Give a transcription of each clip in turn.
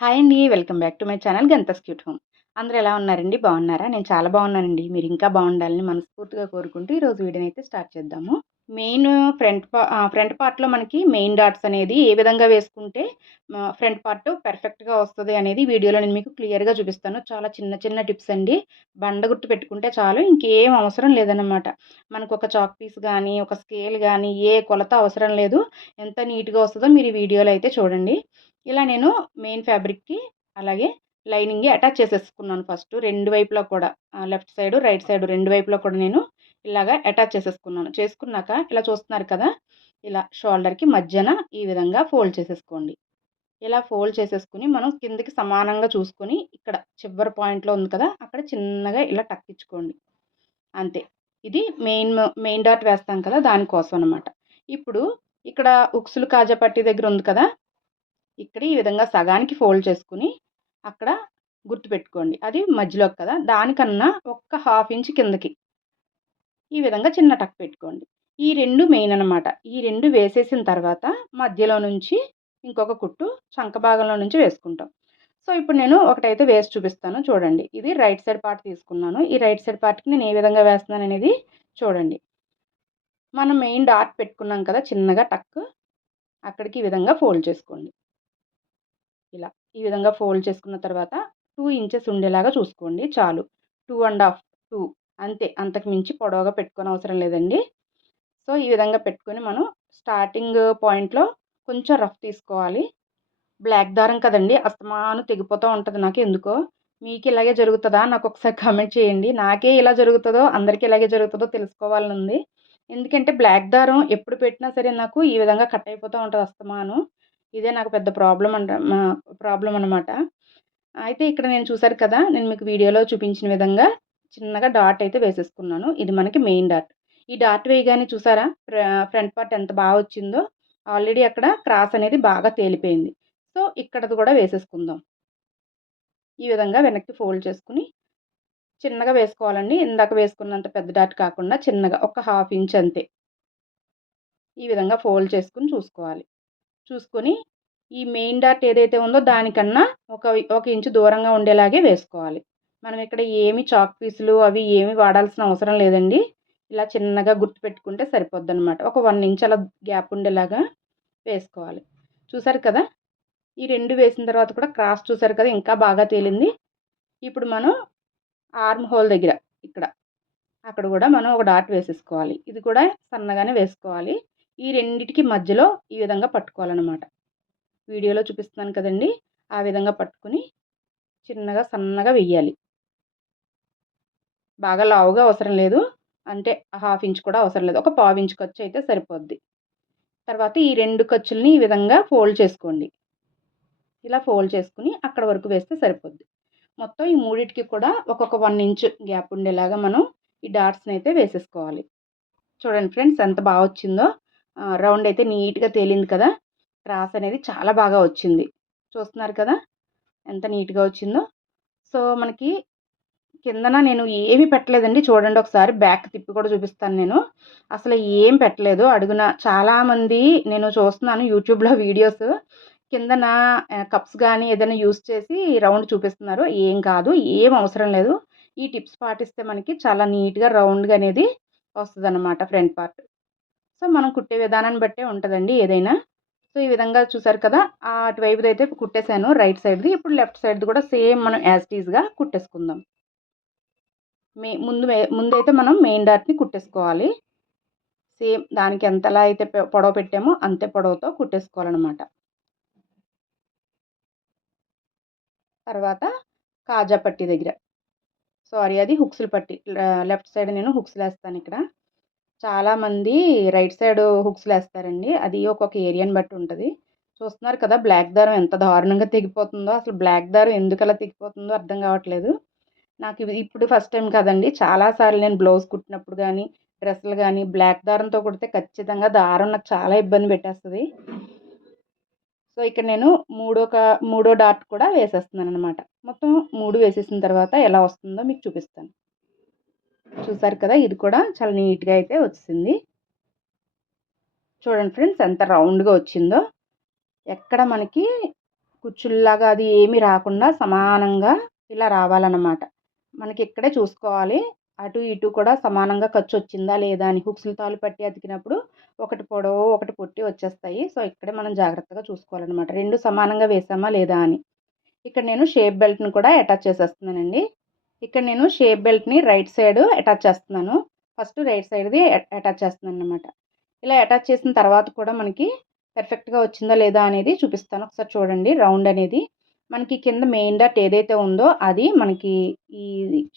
Hi అండి. Welcome back to my channel గంతస్ cute home. అందరూ ఎలా ఉన్నారండి? బాగున్నారా? నేను చాలా బాగున్నానండి. మీరు ఇంకా బాగుండాలని మనస్ఫూర్తిగా కోరుకుంటూ ఈరోజు వీడియోని అయితే స్టార్ట్ చేద్దాము. మెయిన్ ఫ్రంట్ పా ఫ్రంట్ పార్ట్లో మనకి మెయిన్ డాట్స్ అనేది ఏ విధంగా వేసుకుంటే ఫ్రంట్ పార్ట్ పర్ఫెక్ట్గా వస్తుంది అనేది వీడియోలో నేను మీకు క్లియర్గా చూపిస్తాను. చాలా చిన్న చిన్న టిప్స్ అండి. బండ గుర్తు పెట్టుకుంటే చాలు ఇంకేం అవసరం లేదన్నమాట. మనకు ఒక చాక్ పీస్ కానీ ఒక స్కేల్ కానీ ఏ కొలత అవసరం లేదు. ఎంత నీట్గా వస్తుందో మీరు ఈ వీడియోలో అయితే చూడండి. ఇలా నేను మెయిన్ ఫ్యాబ్రిక్కి అలాగే లైనింగ్ అటాచ్ చేసేసుకున్నాను ఫస్ట్ రెండు వైపులా కూడా. లెఫ్ట్ సైడ్ రైట్ సైడ్ రెండు వైపులా కూడా నేను ఇలాగా అటాచ్ చేసేసుకున్నాను. చేసుకున్నాక ఇలా చూస్తున్నారు కదా ఇలా షోల్డర్కి మధ్యన ఈ విధంగా ఫోల్డ్ చేసేసుకోండి. ఇలా ఫోల్డ్ చేసేసుకుని మనం కిందకి సమానంగా చూసుకొని ఇక్కడ చివరి పాయింట్లో ఉంది కదా అక్కడ చిన్నగా ఇలా టక్కించుకోండి. అంతే. ఇది మెయిన్ మెయిన్ డాట్ వేస్తాం కదా దానికోసం అనమాట ఇప్పుడు ఇక్కడ ఉక్సులు కాజా పట్టి దగ్గర ఉంది కదా ఇక్కడ ఈ విధంగా సగానికి ఫోల్డ్ చేసుకుని అక్కడ గుర్తుపెట్టుకోండి. అది మధ్యలో కదా దానికన్నా ఒక్క హాఫ్ ఇంచ్ కిందకి ఈ విధంగా చిన్న టక్ పెట్టుకోండి. ఈ రెండు మెయిన్ అనమాట ఈ రెండు వేసేసిన తర్వాత మధ్యలో నుంచి ఇంకొక కుట్టు చంక భాగంలో నుంచి వేసుకుంటాం. సో ఇప్పుడు నేను ఒకటైతే వేసి చూపిస్తాను. చూడండి. ఇది రైట్ సైడ్ పార్ట్ తీసుకున్నాను. ఈ రైట్ సైడ్ పార్ట్కి నేను ఏ విధంగా వేస్తున్నాను అనేది చూడండి. మనం మెయిన్ డాట్ పెట్టుకున్నాం కదా చిన్నగా టక్. అక్కడికి ఈ విధంగా ఫోల్డ్ చేసుకోండి. ఇలా. ఈ విధంగా ఫోల్డ్ చేసుకున్న తర్వాత టూ ఇంచెస్ ఉండేలాగా చూసుకోండి చాలు. టూ అండ్ హాఫ్ టూ అంతే. అంతకు మించి పొడవుగా పెట్టుకొని అవసరం లేదండి. సో ఈ విధంగా పెట్టుకొని మనం స్టార్టింగ్ పాయింట్లో కొంచెం రఫ్ తీసుకోవాలి. బ్లాక్ దారం కదండి అస్తమాను తెగిపోతూ ఉంటుంది నాకు ఎందుకో. మీకు ఇలాగే జరుగుతుందా? నాకు ఒకసారి కామెంట్ చేయండి. నాకే ఇలా జరుగుతుందో అందరికీ ఇలాగే జరుగుతుందో తెలుసుకోవాలని ఉంది ఎందుకంటే బ్లాక్ దారం ఎప్పుడు పెట్టినా సరే నాకు ఈ విధంగా కట్ అయిపోతూ ఉంటుంది అస్తమాను. ఇదే నాకు పెద్ద ప్రాబ్లం అంట ప్రాబ్లం అనమాట అయితే ఇక్కడ నేను చూసారు కదా నేను మీకు వీడియోలో చూపించిన విధంగా చిన్నగా డాట్ అయితే వేసేసుకున్నాను. ఇది మనకి మెయిన్ డాట్. ఈ డాట్ వేయగానే చూసారా ఫ్రంట్ పార్ట్ ఎంత బాగా వచ్చిందో ఆల్రెడీ అక్కడ క్రాస్ అనేది బాగా తేలిపోయింది. సో ఇక్కడది కూడా వేసేసుకుందాం. ఈ విధంగా వెనక్కి ఫోల్డ్ చేసుకుని చిన్నగా వేసుకోవాలండి. ఇందాక వేసుకున్నంత పెద్ద డాట్ కాకుండా చిన్నగా ఒక హాఫ్ ఇంచ్ అంతే. ఈ విధంగా ఫోల్డ్ చేసుకుని చూసుకోవాలి. చూసుకొని ఈ మెయిన్ డాట్ ఏదైతే ఉందో దానికన్నా ఒక ఒక ఇంచు దూరంగా ఉండేలాగే వేసుకోవాలి. మనం ఇక్కడ ఏమి చాక్ పీసులు అవి ఏమి వాడాల్సిన అవసరం లేదండి. ఇలా చిన్నగా గుర్తు పెట్టుకుంటే సరిపోద్ది అనమాట ఒక వన్ ఇంచ్ అలా గ్యాప్ ఉండేలాగా వేసుకోవాలి. చూసారు కదా? ఈ రెండు వేసిన తర్వాత కూడా క్రాస్ చూసారు కదా? ఇంకా బాగా తేలింది. ఇప్పుడు మనం ఆర్మ్ హోల్ దగ్గర ఇక్కడ అక్కడ కూడా మనం ఒక డాట్ వేసేసుకోవాలి. ఇది కూడా సన్నగానే వేసుకోవాలి. ఈ రెండిటికి మధ్యలో ఈ విధంగా పట్టుకోవాలన్నమాట. వీడియోలో చూపిస్తున్నాను కదండి. ఆ విధంగా పట్టుకుని చిన్నగా సన్నగా వెయ్యాలి. బాగా లావుగా అవసరం లేదు. అంటే హాఫ్ ఇంచ్ కూడా అవసరం లేదు. ఒక పావు ఇంచ్ ఖర్చు అయితే సరిపోద్ది. తర్వాత ఈ రెండు ఖర్చుల్ని ఈ విధంగా ఫోల్డ్ చేసుకోండి. ఇలా ఫోల్డ్ చేసుకుని అక్కడ వరకు వేస్తే సరిపోద్ది. మొత్తం ఈ మూడింటికి కూడా ఒక్కొక్క వన్ ఇంచ్ గ్యాప్ ఉండేలాగా మనం ఈ డాట్స్ని అయితే వేసేసుకోవాలి. చూడండి ఫ్రెండ్స్ ఎంత బాగా వచ్చిందో. రౌండ్ అయితే నీట్గా తేలింది కదా? క్రాస్ అనేది చాలా బాగా వచ్చింది. చూస్తున్నారు కదా? ఎంత నీట్గా వచ్చిందో. సో మనకి కిందన నేను ఏమి పెట్టలేదండి. చూడండి ఒకసారి బ్యాక్ తిప్పి కూడా చూపిస్తాను నేను. అసలు ఏం పెట్టలేదు. అడుగున చాలామంది నేను చూస్తున్నాను యూట్యూబ్లో వీడియోస్. కిందన కప్స్ కానీ ఏదైనా యూస్ చేసి రౌండ్ చూపిస్తున్నారు. ఏం కాదు. ఏం అవసరం లేదు. ఈ టిప్స్ పాటిస్తే మనకి చాలా నీట్గా రౌండ్గా అనేది వస్తుంది ఫ్రంట్ పార్ట్. సో మనం కుట్టే విధానాన్ని బట్టే ఉంటుందండి ఏదైనా. సో ఈ విధంగా చూసారు కదా అటువైపుది అయితే కుట్టేశాను రైట్ సైడ్ది. ఇప్పుడు లెఫ్ట్ సైడ్ది కూడా సేమ్ మనం యాజ్ టీజ్గా కుట్టేసుకుందాం. మే ముందు ముందైతే మనం మెయిన్ డాట్ని కుట్టేసుకోవాలి. సేమ్ దానికి ఎంతలా అయితే పొడవ పెట్టామో అంతే పొడవతో కుట్టేసుకోవాలన్నమాట. తర్వాత కాజా పట్టి దగ్గర. సారీ అది హుక్స్లు పట్టి లెఫ్ట్ సైడ్ నేను హుక్స్లు వేస్తాను ఇక్కడ. చాలామంది రైట్ సైడ్ హుక్స్లు వేస్తారండి అది ఒక్కొక్క ఏరియాని బట్టి ఉంటుంది. చూస్తున్నారు కదా బ్లాక్ దారం ఎంత దారుణంగా తెగిపోతుందో. అసలు బ్లాక్ దారం ఎందుకు అలా తెగిపోతుందో అర్థం కావట్లేదు. నాకు ఇప్పుడు ఫస్ట్ టైం కదండి. చాలాసార్లు నేను బ్లౌజ్ కుట్టినప్పుడు కానీ డ్రెస్సులు కానీ బ్లాక్ దారంతో కుడితే ఖచ్చితంగా దారం నాకు చాలా ఇబ్బంది పెట్టేస్తుంది. సో ఇక్కడ నేను మూడో మూడో డాట్ కూడా వేసేస్తున్నాను అనమాట మొత్తం మూడు వేసేసిన తర్వాత ఎలా వస్తుందో మీకు చూపిస్తాను. చూసారు కదా ఇది కూడా చాలా నీట్గా అయితే వచ్చింది. చూడండి ఫ్రెండ్స్ ఎంత రౌండ్గా వచ్చిందో. ఎక్కడ మనకి కుచ్చుల్లాగా అది ఏమీ రాకుండా సమానంగా ఇలా రావాలన్నమాట. మనకి ఇక్కడే చూసుకోవాలి. అటు ఇటు కూడా సమానంగా ఖర్చు వచ్చిందా లేదా అని హుక్స్లు తాలు పట్టి అతికినప్పుడు ఒకటి పొడవు ఒకటి పొట్టి వచ్చేస్తాయి. సో ఇక్కడే మనం జాగ్రత్తగా చూసుకోవాలన్నమాట. రెండు సమానంగా వేసామా లేదా అని. ఇక్కడ నేను షేప్ బెల్ట్ని కూడా అటాచ్ చేసేస్తున్నానండి. ఇక్కడ నేను షేప్ బెల్ట్ని రైట్ సైడ్ అటాచ్ చేస్తున్నాను. ఫస్ట్ రైట్ సైడ్ది అటాచ్ చేస్తున్నాను అనమాట ఇలా అటాచ్ చేసిన తర్వాత కూడా మనకి పర్ఫెక్ట్గా వచ్చిందా లేదా అనేది చూపిస్తాను. ఒకసారి చూడండి రౌండ్ అనేది. మనకి కింద మెయిన్ డాట్ ఏదైతే ఉందో అది మనకి ఈ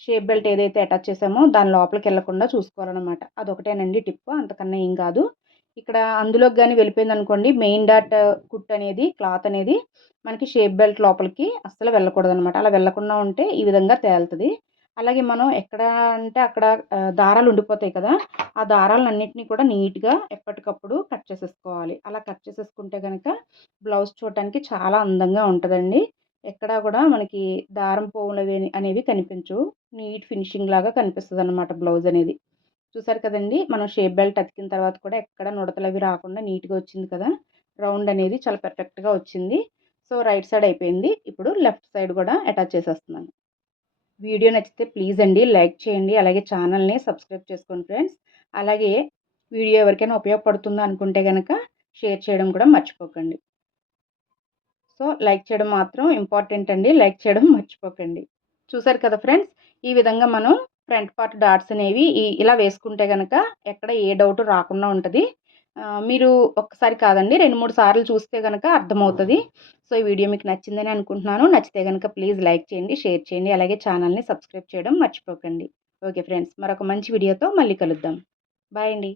షేప్ బెల్ట్ ఏదైతే అటాచ్ చేసామో దాని లోపలికి వెళ్ళకుండా చూసుకోవాలన్నమాట. అదొకటేనండి టిప్ అంతకన్నా ఏం కాదు. ఇక్కడ అందులోకి కానీ వెళ్ళిపోయింది అనుకోండి మెయిన్ డాట్ కుట్ అనేది క్లాత్ అనేది మనకి షేప్ బెల్ట్ లోపలికి అస్సలు వెళ్ళకూడదు అనమాట అలా వెళ్ళకుండా ఉంటే ఈ విధంగా తేలుతుంది. అలాగే మనం ఎక్కడ అంటే అక్కడ దారాలు ఉండిపోతాయి కదా ఆ దారాలన్నింటినీ కూడా నీట్గా ఎప్పటికప్పుడు కట్ చేసేసుకోవాలి. అలా కట్ చేసేసుకుంటే కనుక బ్లౌజ్ చూడటానికి చాలా అందంగా ఉంటుందండి. ఎక్కడా కూడా మనకి దారం పోవులు అనేవి కనిపించవు. నీట్ ఫినిషింగ్ లాగా కనిపిస్తుంది అనమాట బ్లౌజ్ అనేది. చూసారు కదండి? మనం షేప్ బెల్ట్ అతికిన తర్వాత కూడా ఎక్కడ నుడతలు అవి రాకుండా నీట్గా వచ్చింది కదా? రౌండ్ అనేది చాలా పర్ఫెక్ట్గా వచ్చింది. సో రైట్ సైడ్ అయిపోయింది. ఇప్పుడు లెఫ్ట్ సైడ్ కూడా అటాచ్ చేసేస్తున్నాను. వీడియో నచ్చితే ప్లీజ్ అండి లైక్ చేయండి. అలాగే ఛానల్ని సబ్స్క్రైబ్ చేసుకోండి ఫ్రెండ్స్. అలాగే వీడియో ఎవరికైనా ఉపయోగపడుతుందో అనుకుంటే కనుక షేర్ చేయడం కూడా మర్చిపోకండి. సో లైక్ చేయడం మాత్రం ఇంపార్టెంట్ అండి. లైక్ చేయడం మర్చిపోకండి. చూసారు కదా ఫ్రెండ్స్? ఈ విధంగా మనం ఫ్రంట్ పార్ట్ డాట్స్ అనేవి ఇలా వేసుకుంటే కనుక ఎక్కడ ఏ డౌట్ రాకుండా ఉంటుంది. మీరు ఒక్కసారి కాదండి రెండు మూడు సార్లు చూస్తే కనుక అర్థమవుతుంది. సో ఈ వీడియో మీకు నచ్చిందని అనుకుంటున్నాను. నచ్చితే కనుక ప్లీజ్ లైక్ చేయండి షేర్ చేయండి అలాగే ఛానల్ని సబ్స్క్రైబ్ చేయడం మర్చిపోకండి. ఓకే ఫ్రెండ్స్ మరొక మంచి వీడియోతో మళ్ళీ కలుద్దాం. బాయ్ అండి.